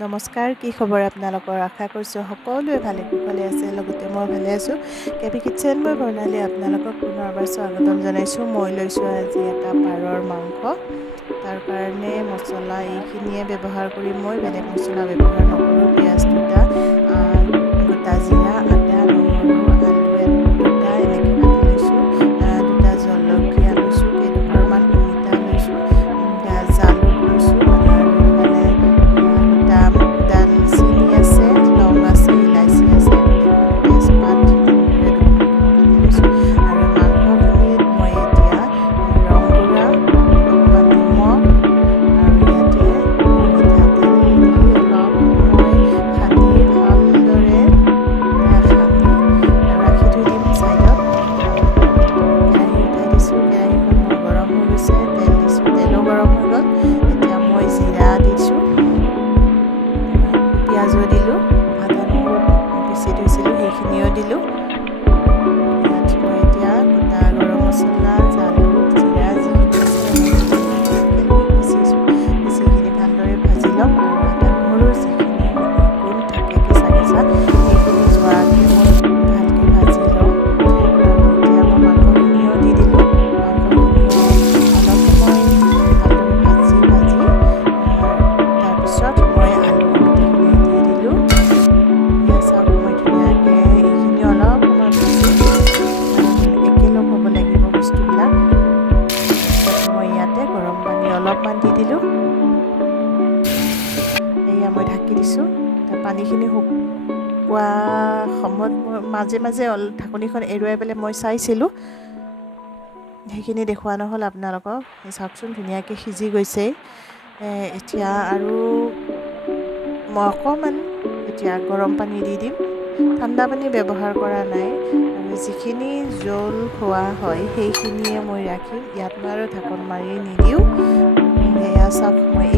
নমস্কাৰ, কি খবৰ আপোনালোকৰ? আশা কৰিছোঁ সকলোৱে ভালে কুশলে আছে, লগতে মই ভালে আছোঁ। কেবি কিটচেন মই বৰ্ণালী আপোনালোকক পুনৰবাৰ স্বাগতম জনাইছোঁ। মই লৈছোঁ আজি এটা পাৰৰ মাংস। তাৰ কাৰণে মছলা এইখিনিয়ে ব্যৱহাৰ কৰিম। মই বেলেগ মছলা ব্যৱহাৰ নকৰোঁ। পিঁয়াজ দুটা, গোটা জিৰা, আদা, নহৰু, আলু দুটা এনেকৈ কাটি লৈছোঁ। দুটা জলকীয়া লৈছোঁ, কেইটুকুৰামান অমিতা লৈছোঁ, জালুক লৈছোঁ আৰু ইফালে গোটা দালচেনি আছে, লং আছে, ইলাচি আছে, এখন তেজপাত এনেদৰে দুখনকৈ মই কাটি লৈছোঁ। আৰু মাংসখিনিত মই এতিয়া ৰংগুড়া, অকণমান নিমখ আৰু ইয়াতে মিঠাতেল দি অলপ সময় সানি ভালদৰে সানি ৰাখি থৈ দিম ছাইডত। কেৰাহী উঠাই দিছোঁ। কেৰাহীখন মোৰ গৰম হৈ গৈছে। তেল দিছোঁ, তেলো গৰম হৈ গ'ল। এতিয়া মই জিৰা দিছোঁ, পিঁয়াজো দিলোঁ, আদা নহৰু পিচি থৈছিলোঁ সেইখিনিও দিলোঁ। ইয়াত মই এতিয়া গোটা গৰম মছলা, জালুক, জিৰা যিখিনি আছে মই ধুনীয়াকৈ একেলগে পিচিছোঁ। পিচি সেইখিনি ভালদৰে ভাজি ল'ম আৰু আদা নহৰুৰ যিখিনি গুণ থাকে কেঁচা কেঁচা সেইখিনি যোৱাকৈ মই ভালকৈ ভাজি ল'ম। আৰু এতিয়া মই মাংসখিনিও দি দিলোঁ। মাংসখিনিও অলপ সময় ভালদৰে ভাজি তাৰপিছত মই আলু অমিতাখিনি দি দিলোঁ। এয়া চাওক, মই ধুনীয়াকৈ এইখিনি অলপ সময় ভাজি একেলগ হ'ব লাগিব বস্তুবিলাক। তাৰপিছত মই ইয়াতে গৰম পানী অলপমান দি দিলোঁ। এয়া মই ঢাকি দিছোঁ। পানীখিনি শুকোৱা সময়ত মই মাজে মাজে ঢাকনিখন এৰুৱাই পেলাই মই চাইছিলোঁ। সেইখিনি দেখুওৱা নহ'ল আপোনালোকক। চাওকচোন, ধুনীয়াকৈ সিজি গৈছে। এতিয়া আৰু মই অকণমান এতিয়া গৰম পানী দি দিম। ঠাণ্ডা পানী ব্যৱহাৰ কৰা নাই। আৰু যিখিনি জোল খোৱা হয় সেইখিনিয়ে মই ৰাখিম। ইয়াত মই আৰু ঢাকোন মাৰি নিদিওঁ। এয়া চাওক, মই